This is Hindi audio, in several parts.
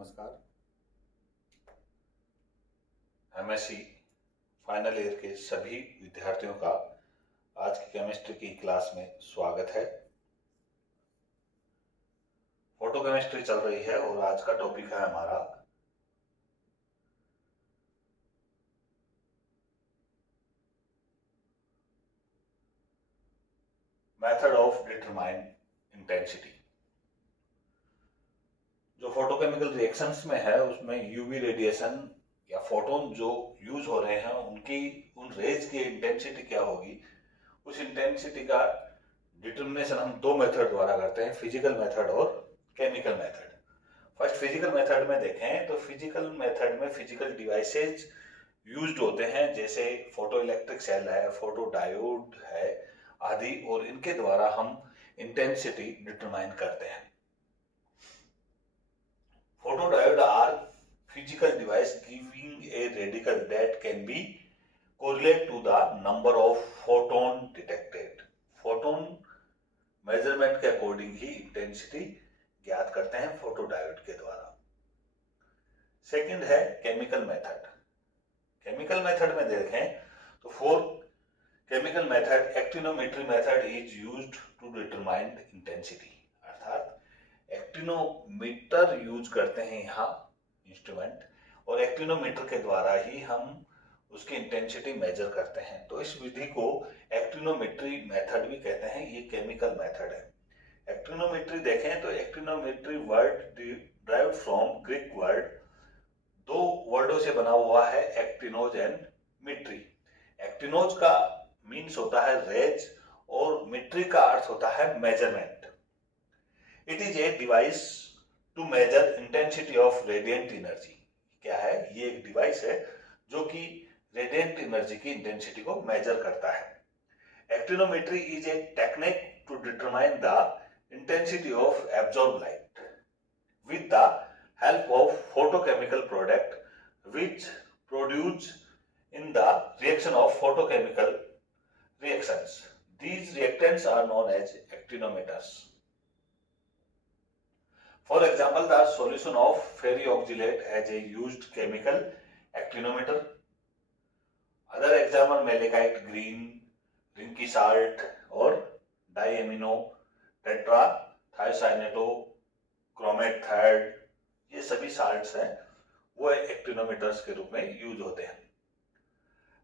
नमस्कार। एमएससी फाइनल ईयर के सभी विद्यार्थियों का आज की केमिस्ट्री की क्लास में स्वागत है। फोटो केमिस्ट्री चल रही है और आज का टॉपिक है हमारा मेथड ऑफ डिटरमाइन इंटेंसिटी। जो फोटोकेमिकल रिएक्शंस में है उसमें यूवी रेडिएशन या फोटोन जो यूज हो रहे हैं उन रेज की इंटेंसिटी क्या होगी, उस इंटेंसिटी का डिटर्मिनेशन हम दो मेथड द्वारा करते हैं, फिजिकल मेथड और chemical method. First physical method में देखें तो फिजिकल मेथड में फिजिकल डिवाइसेज यूज्ड होते हैं, जैसे फोटो इलेक्ट्रिक सेल है, फोटो डायोड है आदि, और इनके द्वारा हम इंटेंसिटी डिटरमाइन करते हैं। Photodiode are physical device giving a radical that can be correlate to the number of photon detected. Photon measurement के अकॉर्डिंग ही इंटेंसिटी ज्ञात करते हैं फोटोडायोड के द्वारा। सेकंड है केमिकल मेथड। केमिकल मेथड में देखें तो for chemical method actinometry method is used to determine intensity, अर्थात एक्टिनोमीटर यूज करते हैं यहाँ इंस्ट्रूमेंट, और एक्टिनोमीटर के द्वारा ही हम उसकी इंटेंसिटी मेजर करते हैं। तो इस विधि को एक्टिनोमेट्री मेथड भी कहते हैं, ये केमिकल मेथड है। एक्टिनोमेट्री देखें तो actinometry word derived from Greek word, दो वर्डों से बना हुआ है, एक्टिनोज एंड मिट्री। एक्टिनोज का मीन्स होता है रेज और मिट्री का अर्थ होता है measurement. It is a device to measure intensity of radiant energy। क्या है? ये एक डिवाइस है जो कि रेडिएंट एनर्जी की इंटेंसिटी को मेजर करता है। Actinometry is a technique to determine the intensity of absorb light with the help of photochemical product which produce in the reaction of photochemical reactions. These reactants are known as actinometers. For example, the solution of ferrioxylate has a used chemical actinometer. Other example malachite green, rinky salt और diamino tetra thiocyaneto chromate third, ये सभी साल्ट्स हैं, वो एक्टिनोमीटर्स के रूप में यूज होते हैं।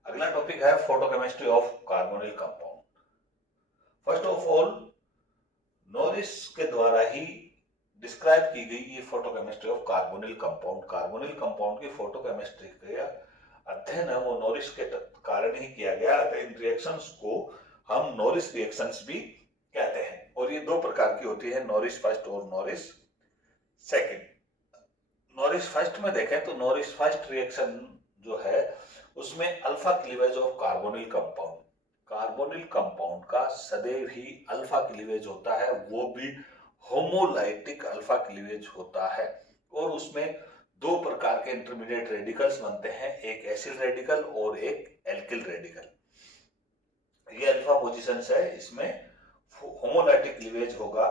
अगला टॉपिक है photochemistry of carbonyl compound. First of all Norris के द्वारा ही डिस्क्राइब की गई ये photochemistry of carbonyl compound. Carbonyl compound की फोटोकेमिस्ट्री का अध्ययन है वो नॉरिस के कारण ही किया गया। इन रिएक्शंस को हम नॉरिस रिएक्शंस भी कहते हैं, और ये दो प्रकार की होती है, नॉरिस फर्स्ट और नॉरिस सेकंड। नॉरिस फर्स्ट में देखें तो नॉरिस फर्स्ट रिएक्शन जो है उसमें alpha cleavage of carbonyl compound, carbonyl compound का सदैव ही अल्फा क्लीवेज होता है, वो भी होमोलाइटिक अल्फा क्लीवेज होता है, और उसमें दो प्रकार के इंटरमीडिएट रेडिकल्स बनते हैं, एक एसिल रेडिकल और एक एल्किल रेडिकल। ये अल्फा पोजीशंस है, इसमें होमोलाइटिक क्लीवेज होगा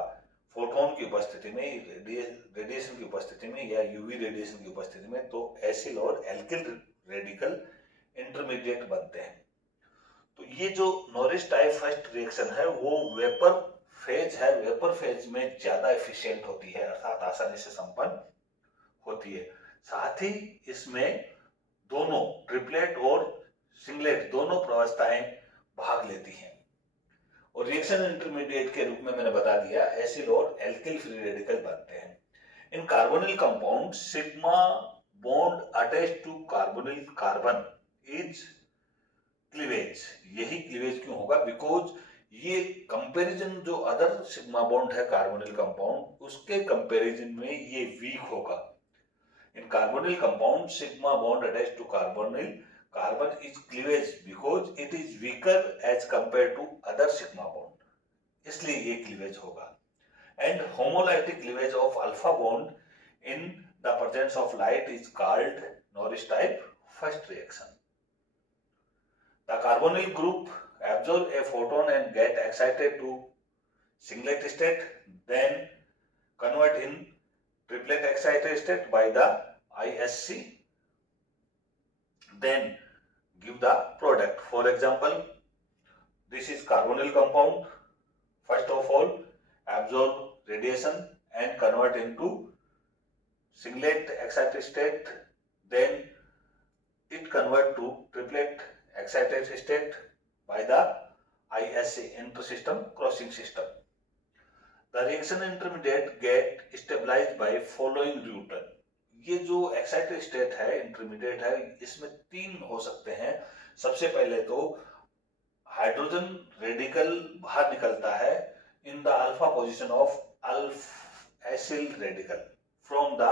फोटोन की उपस्थिति में, रेडिएशन की उपस्थिति में या यूवी रेडिएशन की उपस्थिति में, तो एसिल और एल्किल रेडिकल इंटरमीडिएट बनते हैं। तो ये जो नॉरिस टाइप फर्स्ट रिएक्शन है वो वेपर फेज है, वेपर फेज में ज्यादा एफिशिएंट होती है, अर्थात आसानी से संपन्न होती है। साथ ही इसमें दोनों ट्रिपलेट और सिंगलेट दोनों प्रवस्थाएं भाग लेती हैं, और रिएक्शन इंटरमीडिएट के रूप में मैंने बता दिया एसिल और एल्किल फ्री रेडिकल बनते हैं। In carbonyl compound sigma bond attach to carbonyl carbon is cleavage. यही क्लीवेज क्यों होगा? बिकॉज ये कंपैरिजन जो अदर सिग्मा बॉन्ड है कार्बोनिल कंपाउंड उसके कंपैरिजन में ये वीक होगा। In carbonyl compound sigma bond attach to carbonyl carbon is cleavage because it is weaker as compare to other sigma bond, इसलिए ये क्लीवेज होगा। And homolytic cleavage of alpha bond in the presence of light is called Norris type first reaction. The carbonyl group absorb a photon and get excited to singlet state, then convert in triplet excited state by the ISC, then give the product. For example, this is carbonyl compound. First of all, absorb radiation and convert into singlet excited state, then it convert to triplet excited state by the ISC, inter-system crossing system. The reaction intermediate get stabilized by following route. ये जो एक्साइटेड स्टेट है, इंटरमीडिएट है, इसमें तीन हो सकते हैं। सबसे पहले तो हाइड्रोजन रेडिकल बाहर निकलता है in the alpha position of acyl radical from the,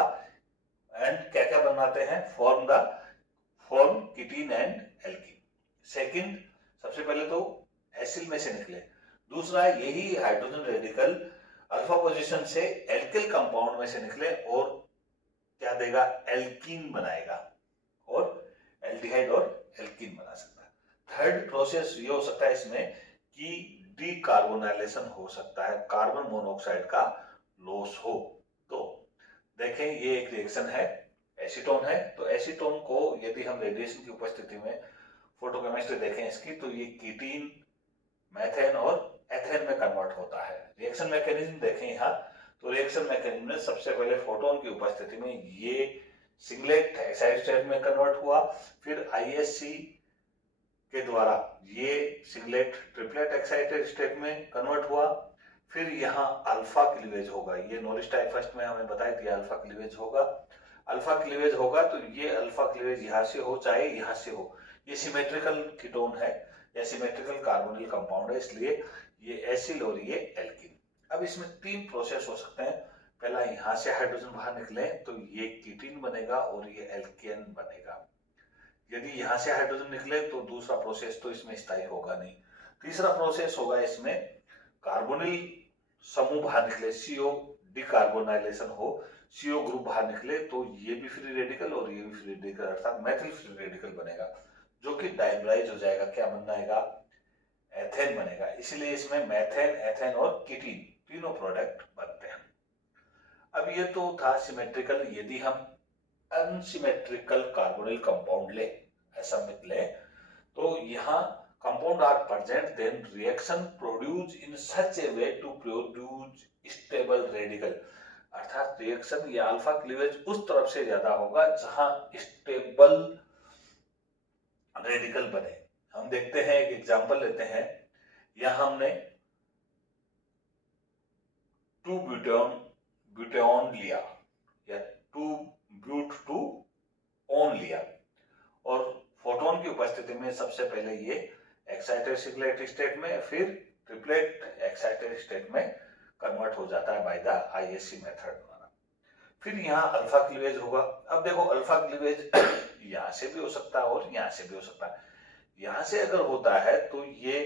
and क्या क्या बनाते हैं, फॉर्म कीटीन एंड एल्कीन। सेकंड, सबसे पहले तो एसिल में से निकले। दूसरा, यही हाइड्रोजन रेडिकल अल्फा पोजीशन से एल्किल कंपाउंड में से निकले और क्या देगा, एल्कीन बनाएगा और एल्डिहाइड और एल्कीन बना सकता है। थर्ड प्रोसेस ये हो सकता है इसमें कि डीकार्बोनाइलेशन हो सकता है, कार्बन मोनोऑक्साइड का लॉस हो। तो देखें, ये एक रिएक्शन है, एसीटोन है। तो एसीटोन को यदि हम रेडिएशन की उपस्थिति में फोटोकेमिस्ट्री देखें इसकी, तो ये कीटीन, मेथेन और एथेन में कन्वर्ट होता है। रिएक्शन मैकेनिज्म देखें यहाँ, तो रिएक्शन मैकेनिज्म में सबसे पहले फोटोन की उपस्थिति में ये सिंगलेट एक्साइटेड स्टेट में कन्वर्ट हुआ, फिर आईएससी के द्वारा ये सिंगलेट ट्रिपलेट एक्साइटेड स्टेट में कन्वर्ट हुआ, फिर यहाँ अल्फा क्लीवेज होगा। ये नॉरिस टाइप फर्स्ट में हमें बताया था अल्फा क्लीवेज होगा। अल्फा क्लीवेज होगा तो ये अल्फा क्लीवेज यहाँ से हो चाहे यहाँ से हो, ये सिमेट्रिकल कीटोन है या सिमेट्रिकल कार्बोनिल कंपाउंड है, इसलिए ये एसिल और ये एल्कीन। अब इसमें तीन प्रोसेस हो सकते हैं। पहला, यहाँ से हाइड्रोजन बाहर निकले तो ये कीटीन बनेगा और ये एल्केन बनेगा। यदि यहाँ से हाइड्रोजन निकले तो दूसरा प्रोसेस तो इसमें स्थायी होगा नहीं। तीसरा प्रोसेस होगा इसमें कार्बोनिल समूह बाहर निकले, CO डिकार्बोनाइलेशन हो, CO ग्रुप बाहर निकले तो ये भी फ्री रेडिकल और ये भी फ्री रेडिकल अर्थात मेथिल फ्री रेडिकल बनेगा, जो कि डाइब्राइज हो जाएगा। क्या बनाएगा, एथेन बनेगा। इसलिए इसमें मेथेन, एथेन और कीटीन तीनों प्रोडक्ट बनते हैं। अब ये तो था सिमेट्रिकल। यदि हम अनसिमेट्रिकल कार्बोनिल कंपाउंड ले, ऐसा मित ले, तो यहाँ compound are present, then reaction produce in such a way to produce stable radical, अर्थात रिएक्शन या अल्फा क्लीवेज उस तरफ से ज्यादा होगा जहां स्टेबल रेडिकल बने। हम देखते हैं, एक एग्जांपल लेते हैं। यहां हमने 2 ब्यूटेन लिया या 2 ब्यूट 2 ओन लिया और फोटोन की उपस्थिति में सबसे पहले ये एक्साइटेड सिंगलेट स्टेट में, फिर ट्रिपलेट एक्साइटेड स्टेट में कन्वर्ट हो जाता है बाय द आईएससी मेथड द्वारा। फिर यहाँ अल्फा क्लीवेज होगा। अब देखो, अल्फा क्लीवेज यहाँ से भी हो सकता है और यहाँ से भी हो सकता है। यहाँ से अगर होता है तो ये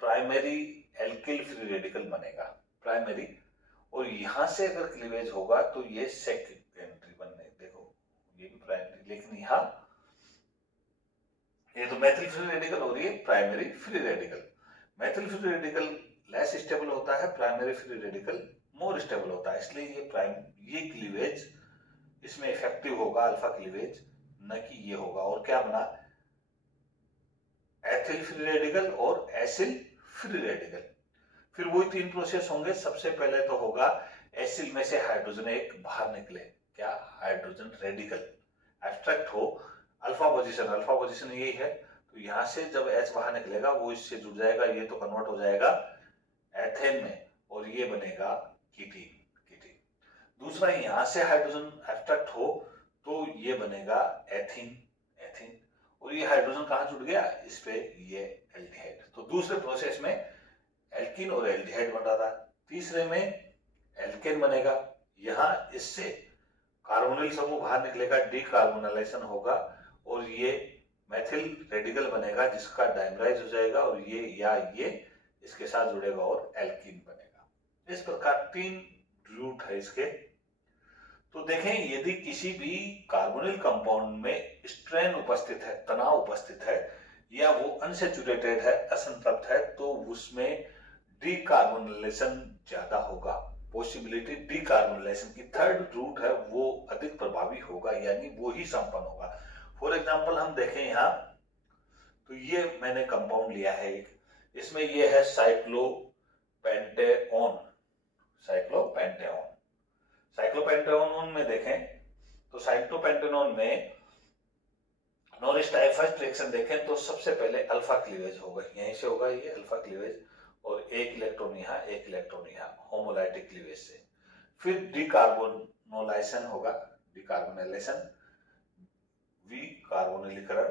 प्राइमरी एल्किल फ्री रेडिकल बनेगा, प्राइमरी, और यहाँ से अगर क्लीवेज होगा तो ये सेकेंडरी बनने, देखो ये भी प्राइमरी, लेकिन यहाँ ये तो मेथिल फ्री रेडिकल और ये primary free radical. Methyl free radical less stable होता है, primary free radical more stable होता है, इसलिए ये क्लीवेज इसमें इफेक्टिव होगा, अल्फा क्लीवेज, न कि ये होगा। और क्या बना, एथिल फ्री रेडिकल और एसिल फ्री रेडिकल। फिर वही तीन प्रोसेस होंगे। सबसे पहले तो होगा एसिल में से हाइड्रोजन एक बाहर निकले, क्या, हाइड्रोजन रेडिकल एब्स्ट्रैक्ट हो, अल्फा पोजीशन यही है, तो यहाँ से जब H बाहर निकलेगा वो इससे जुड़ जाएगा, ये तो कन्वर्ट हो जाएगा एथेन में और ये बनेगा कीटीन। दूसरा, यहाँ से हाइड्रोजन एब्स्ट्रैक्ट हो तो ये बनेगा एथीन, और ये हाइड्रोजन कहाँ जुड़ गया, इस पे, ये एल्डिहाइड। तो दूसरे प्रोसेस में एल्कीन और एल्डिहाइड बन रहा था। तीसरे में एल्केन बनेगा, यहाँ इससे कार्बोनिल समूह बाहर निकलेगा, डीकार्बोनाइलेशन होगा और ये मेथिल रेडिकल बनेगा जिसका डाइमराइज हो जाएगा और ये इसके साथ जुड़ेगा और एल्कीन बनेगा। इस प्रकार तीन रूट है इसके। तो देखें, यदि किसी भी कार्बोनिल कंपाउंड में स्ट्रेन उपस्थित है, तनाव उपस्थित है, या वो अनसैचुरेटेड है, असंतृप्त है, तो उसमें डीकार्बोनाइलेशन ज्यादा होगा। पॉसिबिलिटी डीकार्बोनाइलेशन की, थर्ड रूट है वो अधिक प्रभावी होगा, यानी वो ही संपन्न होगा। फॉर एग्जांपल हम देखें यहाँ, तो ये मैंने कंपाउंड लिया है एक, इसमें ये है साइक्लोपेंटेओन। साइक्लोपेंटेओन साइक्लोपेंटेओन में देखें तो साइक्लोपेंटेनोन में नॉरिस टाइप फर्स्ट रिएक्शन देखें तो सबसे पहले अल्फा क्लीवेज होगा, यहीं से होगा ये अल्फा क्लीवेज, और एक इलेक्ट्रॉन यहाँ एक इलेक्ट्रॉन यहाँ होमोलाइटिक क्लीवेज से। फिर डिकार्बोनोलाइजेशन होगा, डिकार्बोनाइलेशन, विकार्बोनिलीकरण।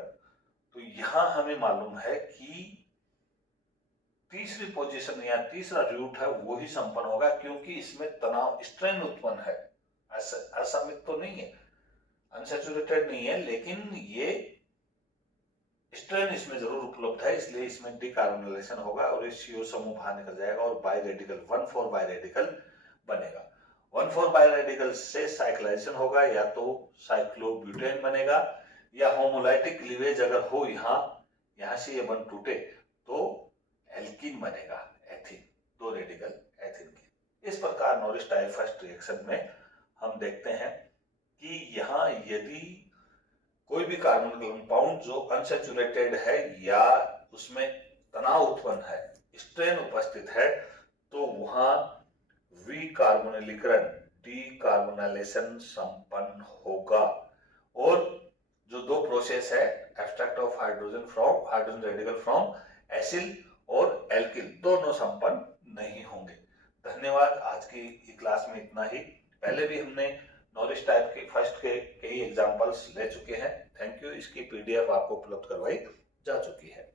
तो यहां हमें मालूम है कि तीसरी पोजीशन या तीसरा रूट है वो ही संपन्न होगा, क्योंकि इसमें तनाव स्ट्रेन उत्पन्न है, असमित तो नहीं है, अनसैचुरेटेड नहीं है, लेकिन ये स्ट्रेन इसमें जरूर उपलब्ध है, इसलिए इसमें डिकार्बोनाइलेशन होगा और ये CO समूह बाहर निकल जाएगा और बाई रेडिकल 1,4 बाई रेडिकल बनेगा। 1,4 बाई रेडिकल से साइक्लाइजेशन होगा, या तो साइक्लोब्यूटेन बनेगा या होमोलाइटिक क्लीवेज अगर हो यहां से ये बन टूटे तो एल्कीन बनेगा, एथिन, 2 रेडिकल एथिन के। इस प्रकार नॉरिस टाइप फर्स्ट रिएक्शन में हम देखते हैं कि यहाँ यदि कोई भी कार्बन कंपाउंड जो अनसैचुरेटेड है या उसमें तनाव उत्पन्न है, स्ट्रेन उपस्थित है, तो वहां विकार्बोनिलीकरण, डीकार्बोनाइलेशन संपन्न होगा। और जो दो प्रोसेस है, extract of hydrogen radical from acyl और एल्किल, दोनों संपन्न नहीं होंगे। धन्यवाद। आज की क्लास में इतना ही। पहले भी हमने नॉरिस टाइप के फर्स्ट के कई एग्जांपल्स ले चुके हैं। Thank you. इसकी PDF आपको उपलब्ध करवाई जा चुकी है।